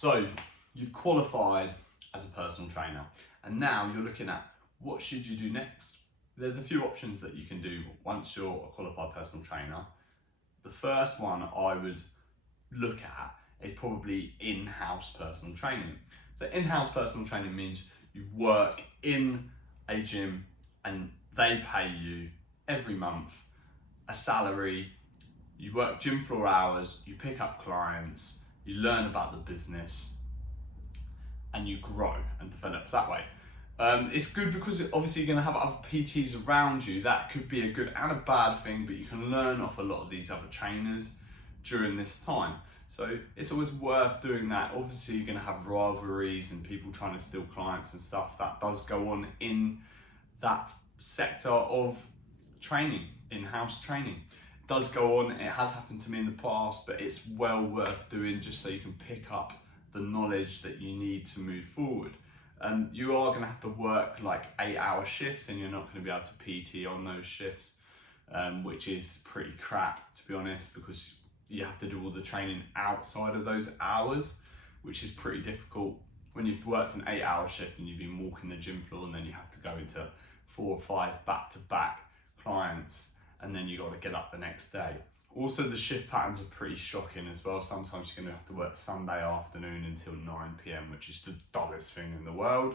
So you've qualified as a personal trainer, and now you're looking at what should you do next. There's a few options that you can do once you're a qualified personal trainer. The first one I would look at is probably in-house personal training. So in-house personal training means you work in a gym and they pay you every month a salary. You work gym floor hours, you pick up clients, you learn about the business, and you grow and develop that way. It's good because obviously you're going to have other PTs around you. That could be a good and a bad thing, but you can learn off a lot of these other trainers during this time. So it's always worth doing that. Obviously you're going to have rivalries and people trying to steal clients and stuff. That does go on in that sector of training, in-house training. It does go on, it has happened to me in the past, but it's well worth doing just so you can pick up the knowledge that you need to move forward. You are going to have to work like 8-hour shifts and you're not going to be able to PT on those shifts, which is pretty crap, to be honest, because you have to do all the training outside of those hours, which is pretty difficult. When you've worked an 8-hour shift and you've been walking the gym floor, and then you have to go into 4 or 5 back-to-back clients, and then you got to get up the next day. Also, the shift patterns are pretty shocking as well. Sometimes you're going to have to work Sunday afternoon until 9 PM, which is the dullest thing in the world.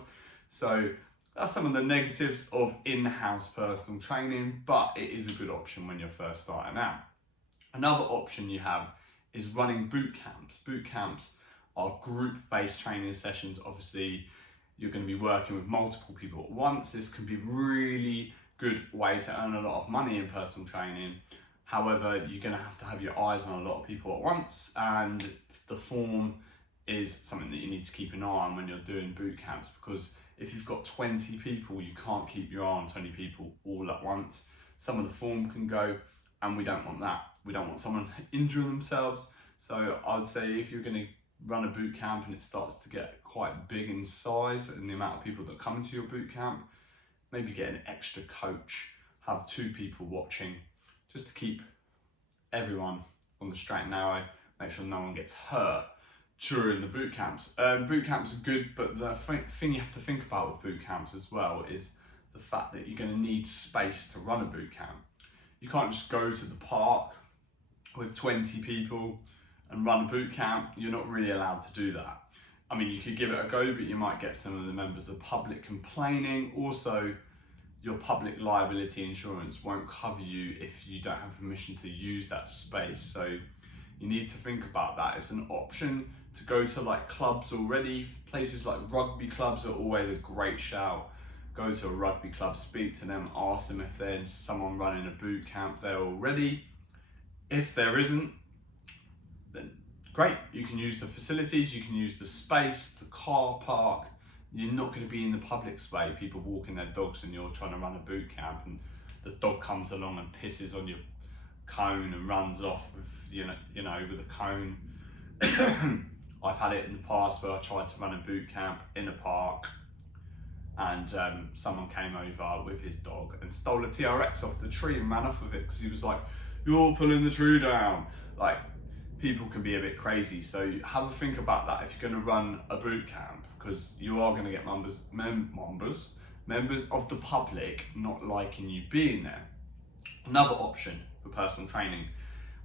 So that's some of the negatives of in-house personal training, but it is a good option when you're first starting out. Another option you have is running boot camps. Boot camps are group-based training sessions. Obviously, you're going to be working with multiple people at once. This can be a really good way to earn a lot of money in personal training. However, you're going to have your eyes on a lot of people at once, and the form is something that you need to keep an eye on when you're doing boot camps, because if you've got 20 people, you can't keep your eye on 20 people all at once. Some of the form can go, and we don't want that. We don't want someone injuring themselves. So I'd say if you're going to run a boot camp and it starts to get quite big in size and the amount of people that come into your boot camp, maybe get an extra coach, have 2 people watching, just to keep everyone on the straight and narrow, make sure no one gets hurt during the boot camps. Boot camps are good, but the thing you have to think about with boot camps as well is the fact that you're going to need space to run a boot camp. You can't just go to the park with 20 people and run a boot camp. You're not really allowed to do that. I mean, you could give it a go, but you might get some of the members of the public complaining. Also, your public liability insurance won't cover you if you don't have permission to use that space. So you need to think about that. It's an option to go to like clubs already. Places like rugby clubs are always a great shout. Go to a rugby club, speak to them, ask them if there's someone running a boot camp there already. If there isn't, then great. You can use the facilities, you can use the space, the car park. You're not going to be in the public space, people walking their dogs and you're trying to run a boot camp and the dog comes along and pisses on your cone and runs off with, with a cone. I've had it in the past where I tried to run a boot camp in a park and someone came over with his dog and stole a TRX off the tree and ran off with it because he was like, "You're pulling the tree down." Like, people can be a bit crazy, so have a think about that if you're going to run a boot camp, because you are going to get members of the public not liking you being there. Another option for personal training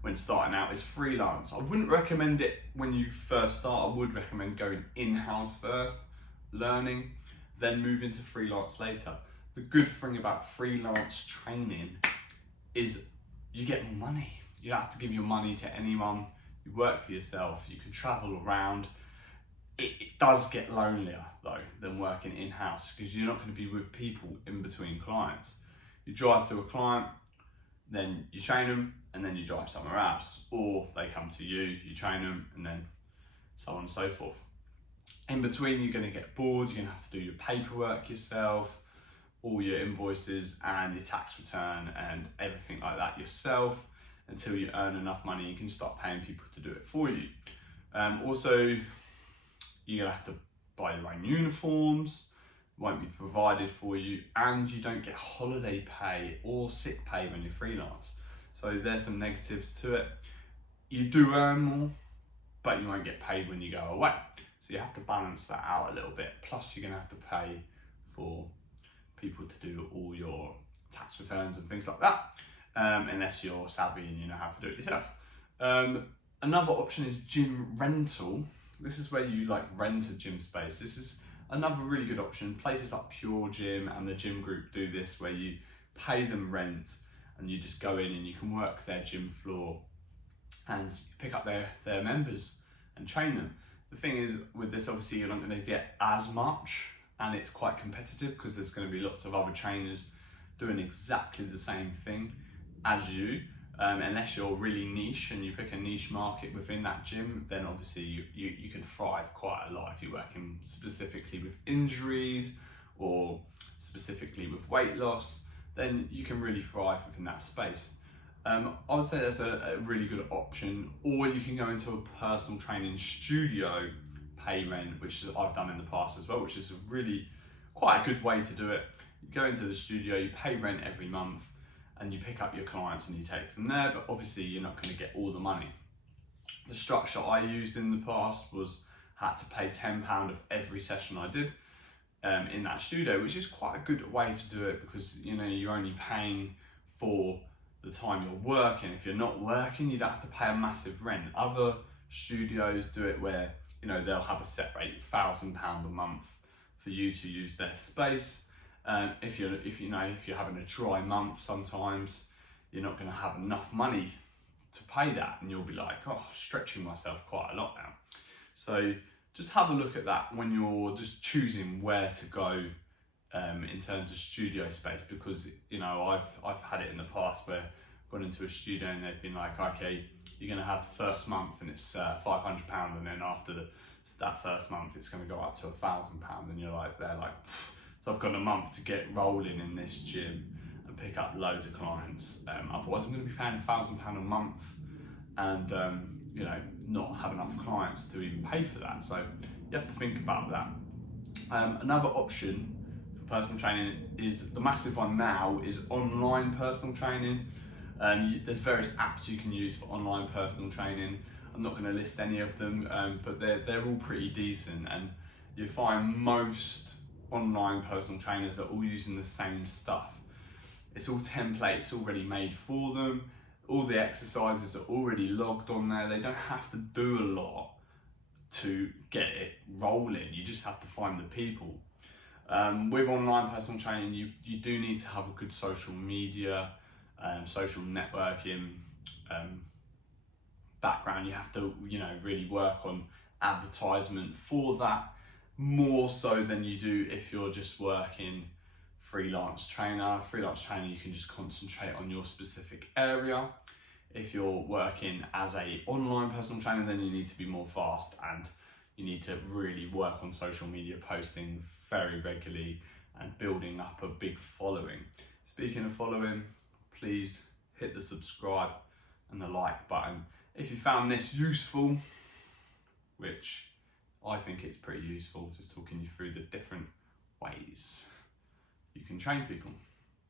when starting out is freelance. I wouldn't recommend it when you first start. I would recommend going in-house first, learning, then move into freelance later. The good thing about freelance training is you get more money. You don't have to give your money to anyone. You work for yourself, you can travel around. It does get lonelier though than working in-house, because you're not going to be with people in between clients. You drive to a client, then you train them, and then you drive somewhere else, or they come to you, you train them, and then so on and so forth. In between, you're going to get bored. You're going to have to do your paperwork yourself, all your invoices and your tax return and everything like that yourself, until you earn enough money you can start paying people to do it for you. Also, you're going to have to buy your own uniforms, won't be provided for you, and you don't get holiday pay or sick pay when you're freelance. So there's some negatives to it. You do earn more, but you won't get paid when you go away. So you have to balance that out a little bit. Plus you're gonna have to pay for people to do all your tax returns and things like that, unless you're savvy and you know how to do it yourself. Another option is gym rental. This is where you like rent a gym space. This is another really good option. Places like Pure Gym and the Gym Group do this, where you pay them rent and you just go in and you can work their gym floor and pick up their members and train them. The thing is with this, obviously you're not going to get as much, and it's quite competitive because there's going to be lots of other trainers doing exactly the same thing as you. Unless you're really niche and you pick a niche market within that gym, then obviously you can thrive quite a lot if you're working specifically with injuries or specifically with weight loss. Then you can really thrive within that space. I would say that's a really good option. Or you can go into a personal training studio, pay rent, which I've done in the past as well, which is really quite a good way to do it. You go into the studio, you pay rent every month, and you pick up your clients and you take them there, but obviously you're not going to get all the money. The structure I used in the past was had to pay £10 of every session I did in that studio, which is quite a good way to do it, because you know you're only paying for the time you're working. If you're not working, you don't have to pay a massive rent. Other studios do it where you know they'll have a set rate, £1,000 a month for you to use their space. If you're having a dry month, sometimes you're not going to have enough money to pay that, and you'll be like, oh, I'm stretching myself quite a lot now. So just have a look at that when you're just choosing where to go in terms of studio space, because you know I've had it in the past where I've gone into a studio and they've been like, okay, you're going to have first month and it's £500, and then after that first month it's going to go up to £1,000, and you're like, they're like, so I've got a month to get rolling in this gym and pick up loads of clients. Otherwise I'm going to be paying £1,000 a month and you know, not have enough clients to even pay for that. So you have to think about that. Another option for personal training is, the massive one now, is online personal training. There's various apps you can use for online personal training. I'm not going to list any of them, but they're all pretty decent, and you find most online personal trainers are all using the same stuff. It's all templates already made for them. All the exercises are already logged on there. They don't have to do a lot to get it rolling. You just have to find the people. With online personal training, you do need to have a good social media, social networking background. You have to, you know, really work on advertisement for that, more so than you do if you're just working freelance trainer. Freelance trainer, you can just concentrate on your specific area. If you're working as a online personal trainer, then you need to be more fast and you need to really work on social media, posting very regularly and building up a big following. Speaking of following, please hit the subscribe and the like button. If you found this useful, which I think it's pretty useful, just talking you through the different ways you can train people.